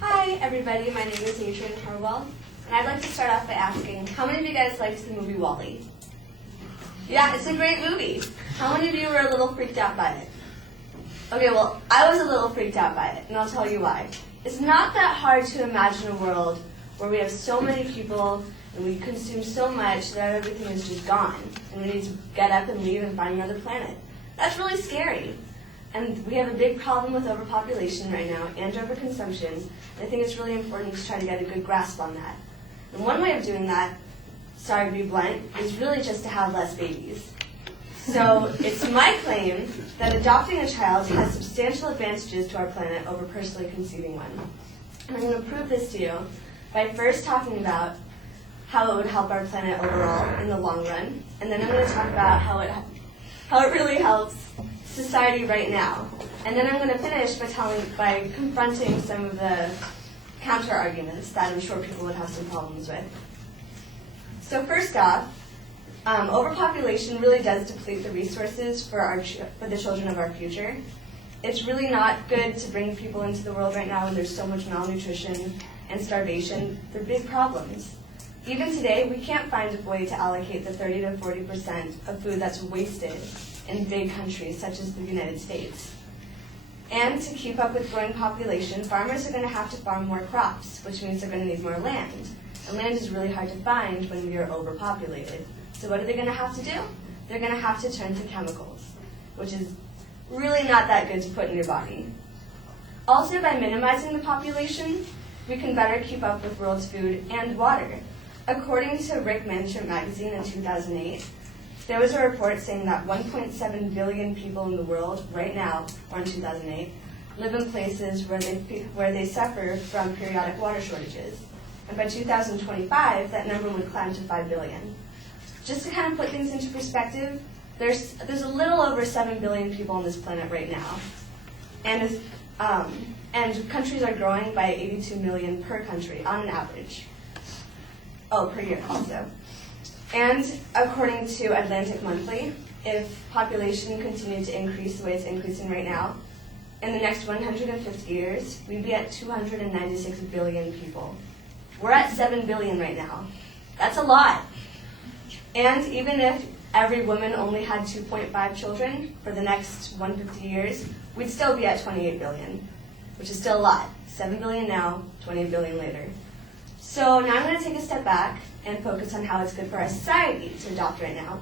Hi everybody, my name is Adrienne COF, and I'd like to start off by asking, how many of you guys liked the movie WALL-E? Yeah, it's a great movie. How many of you were a little freaked out by it? Okay, well, I was a little freaked out by it, and I'll tell you why. It's not that hard to imagine a world where we have so many people and we consume so much that everything is just gone, and we need to get up and leave and find another planet. That's really scary. And we have a big problem with overpopulation right now and overconsumption. And I think it's really important to try to get a good grasp on that. And one way of doing that, sorry to be blunt, is really just to have less babies. So it's my claim that adopting a child has substantial advantages to our planet over personally conceiving one. And I'm going to prove this to you by first talking about how it would help our planet overall in the long run. And then I'm going to talk about how it really helps society right now. And then I'm going to finish by confronting some of the counter-arguments that I'm sure people would have some problems with. So first off, overpopulation really does deplete the resources for the children of our future. It's really not good to bring people into the world right now when there's so much malnutrition and starvation. They're big problems. Even today, we can't find a way to allocate the 30 to 40% of food that's wasted in big countries such as the United States. And to keep up with growing population, farmers are going to have to farm more crops, which means they're going to need more land. And land is really hard to find when we are overpopulated. So what are they going to have to do? They're going to have to turn to chemicals, which is really not that good to put in your body. Also, by minimizing the population, we can better keep up with world's food and water. According to Rick Manchur magazine in 2008, there was a report saying that 1.7 billion people in the world right now, or in 2008, live in places where they suffer from periodic water shortages. And by 2025, that number would climb to 5 billion. Just to kind of put things into perspective, there's a little over 7 billion people on this planet right now. And countries are growing by 82 million per country on an average. Oh, per year also. And according to Atlantic Monthly, if population continued to increase the way it's increasing right now, in the next 150 years, we'd be at 296 billion people. We're at 7 billion right now. That's a lot. And even if every woman only had 2.5 children for the next 150 years, we'd still be at 28 billion, which is still a lot. 7 billion now, 28 billion later. So now I'm going to take a step back and focus on how it's good for our society to adopt right now.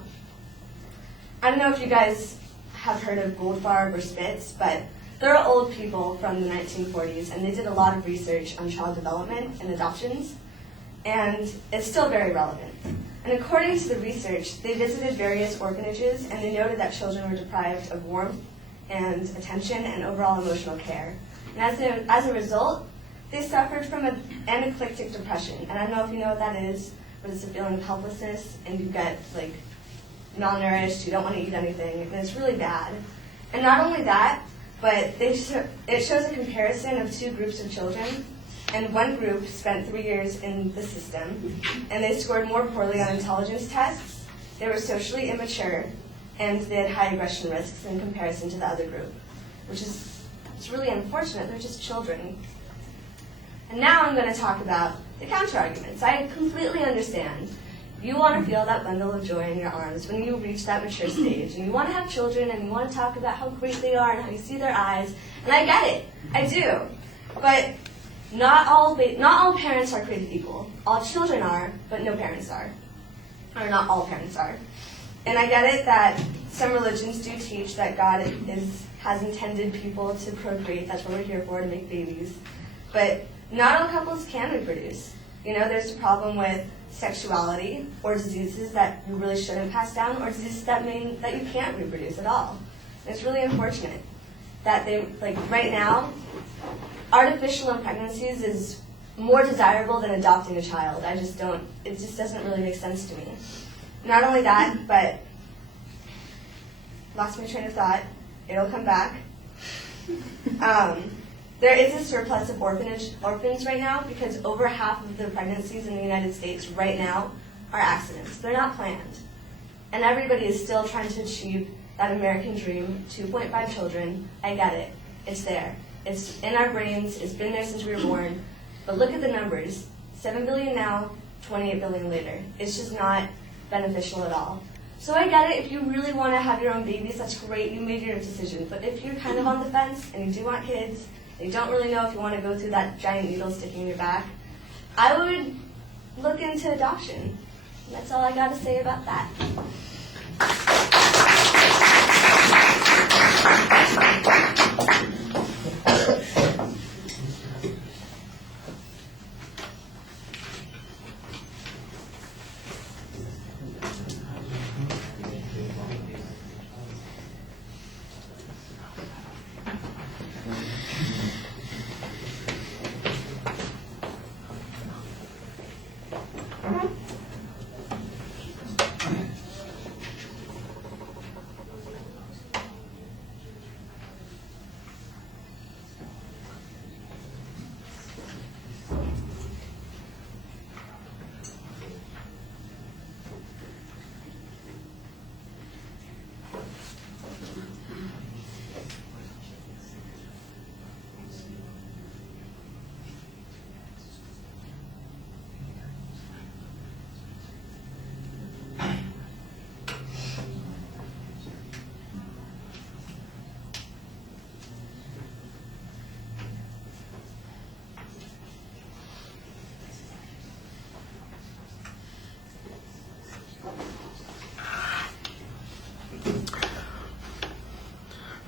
I don't know if you guys have heard of Goldfarb or Spitz, but they're old people from the 1940s, and they did a lot of research on child development and adoptions, and it's still very relevant. And according to the research, they visited various orphanages, and they noted that children were deprived of warmth and attention and overall emotional care. And as a result, they suffered from an eclectic depression. And I don't know if you know what that is, but it's a feeling of helplessness, and you get malnourished, you don't want to eat anything, and it's really bad. And not only that, but it shows a comparison of two groups of children, and one group spent 3 years in the system, and they scored more poorly on intelligence tests, they were socially immature, and they had high aggression risks in comparison to the other group, which is really unfortunate. They're just children. And now I'm going to talk about the counter-arguments. I completely understand. You want to feel that bundle of joy in your arms when you reach that mature stage, and you want to have children, and you want to talk about how great they are and how you see their eyes, and I get it. I do. But not all parents are created equal. All children are, but no parents are. Or not all parents are. And I get it that some religions do teach that God has intended people to procreate. That's what we're here for, to make babies. But not all couples can reproduce. There's a problem with sexuality or diseases that you really shouldn't pass down, or diseases that mean that you can't reproduce at all. And it's really unfortunate that right now, artificial pregnancies is more desirable than adopting a child. It just doesn't really make sense to me. Not only that, but lost my train of thought. It'll come back. There is a surplus of orphans right now because over half of the pregnancies in the United States right now are accidents. They're not planned. And everybody is still trying to achieve that American dream, 2.5 children. I get it. It's there. It's in our brains. It's been there since we were born. But look at the numbers. 7 billion now, 28 billion later. It's just not beneficial at all. So I get it. If you really want to have your own babies, that's great. You made your decision. But if you're kind of on the fence and you do want kids, and you don't really know if you want to go through that giant needle sticking in your back, I would look into adoption. And that's all I got to say about that.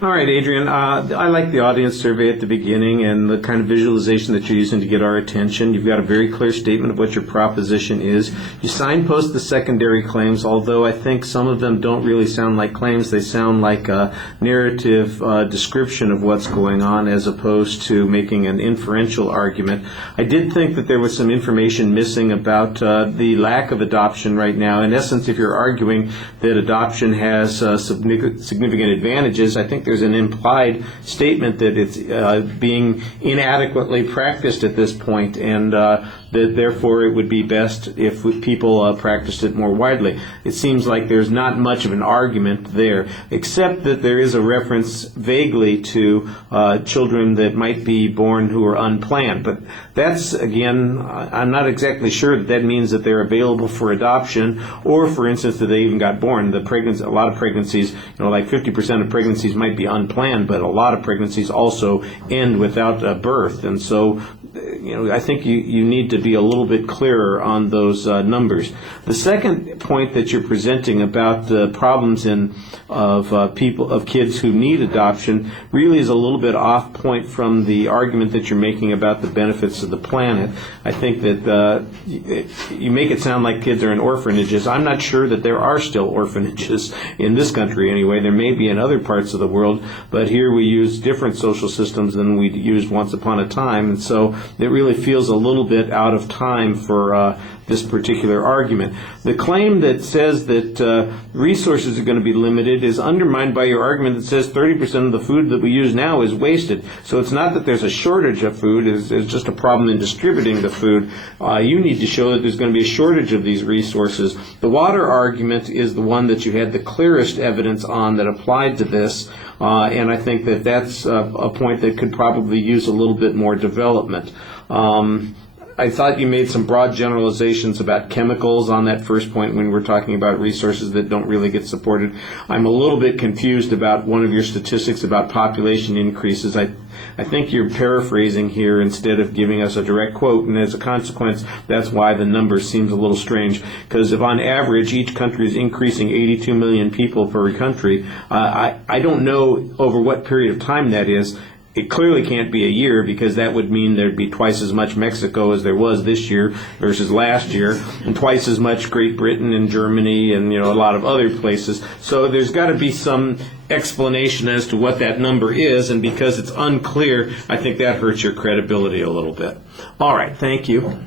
All right, Adrienne, I like the audience survey at the beginning and the kind of visualization that you're using to get our attention. You've got a very clear statement of what your proposition is. You signpost the secondary claims, although I think some of them don't really sound like claims. They sound like a narrative description of what's going on as opposed to making an inferential argument. I did think that there was some information missing about the lack of adoption right now. In essence, if you're arguing that adoption has significant advantages, I think there's an implied statement that it's being inadequately practiced at this point, and that therefore it would be best if people practiced it more widely. It seems like there's not much of an argument there, except that there is a reference vaguely to children that might be born who are unplanned. But that's, again, I'm not exactly sure that means that they're available for adoption, or, for instance, that they even got born. A lot of pregnancies, like 50% of pregnancies might be unplanned, but a lot of pregnancies also end without birth. And so, I think you need to be a little bit clearer on those numbers. The second point that you're presenting about the problems of kids who need adoption really is a little bit off point from the argument that you're making about the benefits of the planet. I think that you make it sound like kids are in orphanages. I'm not sure that there are still orphanages in this country anyway. There may be in other parts of the world, but here we use different social systems than we used once upon a time, and so it really feels a little bit out of time for this particular argument. The claim that says that resources are going to be limited is undermined by your argument that says 30% of the food that we use now is wasted. So it's not that there's a shortage of food, it's just a problem in distributing the food. You need to show that there's going to be a shortage of these resources. The water argument is the one that you had the clearest evidence on that applied to this, and I think that that's a point that could probably use a little bit more development. I thought you made some broad generalizations about chemicals on that first point when we're talking about resources that don't really get supported. I'm a little bit confused about one of your statistics about population increases. I think you're paraphrasing here instead of giving us a direct quote, and as a consequence, that's why the number seems a little strange, because if on average each country is increasing 82 million people per country, I don't know over what period of time that is. It clearly can't be a year, because that would mean there'd be twice as much Mexico as there was this year versus last year, and twice as much Great Britain and Germany and a lot of other places. So there's got to be some explanation as to what that number is, and because it's unclear, I think that hurts your credibility a little bit. All right, thank you.